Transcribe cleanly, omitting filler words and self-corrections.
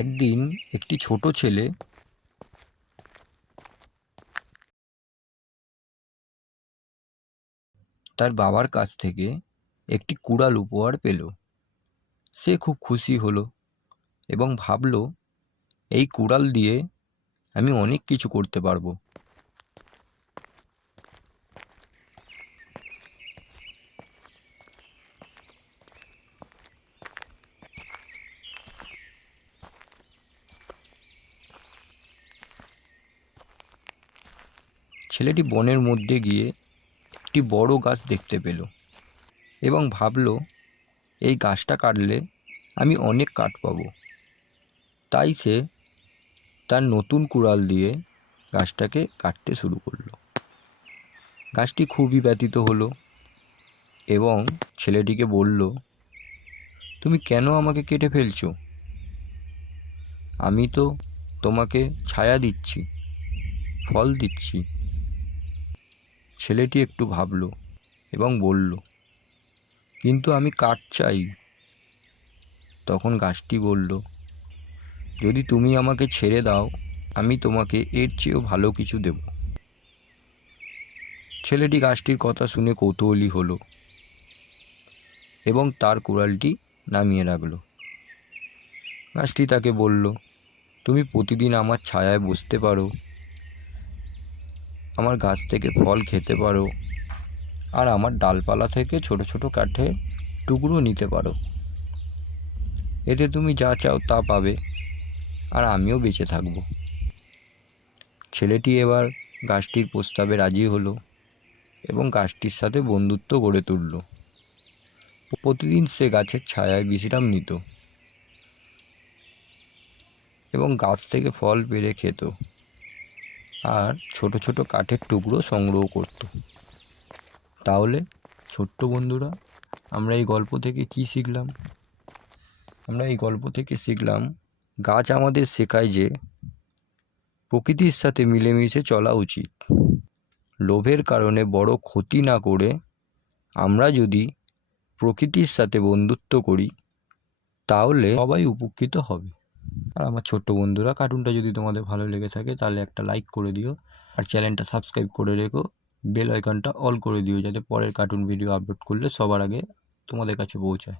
একদিন একটি ছোট ছেলে তার বাবার কাছ থেকে একটি কুড়াল উপহার পেল। সে খুব খুশি হলো এবং ভাবল, এই কুড়াল দিয়ে আমি অনেক কিছু করতে পারবো। ছেলেটি বনের মধ্যে গিয়ে একটি বড় গাছ দেখতে পেল এবং ভাবল, এই গাছটা কাটলে আমি অনেক কাঠ পাবো। তাই সে তার নতুন কুড়াল দিয়ে গাছটাকে কাটতে শুরু করলো। গাছটি খুবই ব্যথিত হলো এবং ছেলেটিকে বলল, তুমি কেন আমাকে কেটে ফেলছো? আমি তো তোমাকে ছায়া দিচ্ছি, ফল দিচ্ছি। ছেলেটি একটু ভাবল এবং বলল, কিন্তু আমি কাঠ চাই। তখন গাছটি বলল, যদি তুমি আমাকে ছেড়ে দাও, আমি তোমাকে এর চেয়েও ভালো কিছু দেব। ছেলেটি গাছটির কথা শুনে কৌতূহলী হলো এবং তার কুড়ালটি নামিয়ে রাখল। গাছটি তাকে বলল, তুমি প্রতিদিন আমার ছায়ায় বসতে পারো, আমার গাছ থেকে ফল খেতে পারো, আর আমার ডালপালা থেকে ছোট ছোট কাঠের টুকরো নিতে পারো। এতে তুমি যা চাও তা পাবে, আর আমিও বেঁচে থাকব। ছেলেটি এবার গাছটির প্রস্তাবে রাজি হলো এবং গাছটির সাথে বন্ধুত্ব গড়ে তুলল। প্রতিদিন সে গাছের ছায়ায় বিশ্রাম নিত এবং গাছ থেকে ফল পেড়ে খেত আর ছোট ছোট কাঠের টুকরো সংগ্রহ করত। তাহলে ছোট্ট বন্ধুরা, আমরা এই গল্প থেকে কি শিখলাম? আমরা এই গল্প থেকে শিখলাম, গাছ আমাদের শেখায় যে প্রকৃতির সাথে মিলেমিশে চলা উচিত। লোভের কারণে বড় ক্ষতি না করে আমরা যদি প্রকৃতির সাথে বন্ধুত্ব করি, তাহলে সবাই উপকৃত হবে। আর আমার ছোট্ট বন্ধুরা, কার্টুনটা যদি তোমাদের ভালো লেগে থাকে তাহলে একটা লাইক করে দিও, আর চ্যানেলটা সাবস্ক্রাইব করে রেখো, বেল আইকনটা অল করে দিও, যাতে পরের কার্টুন ভিডিও আপলোড করলে সবার আগে তোমাদের কাছে পৌঁছায়।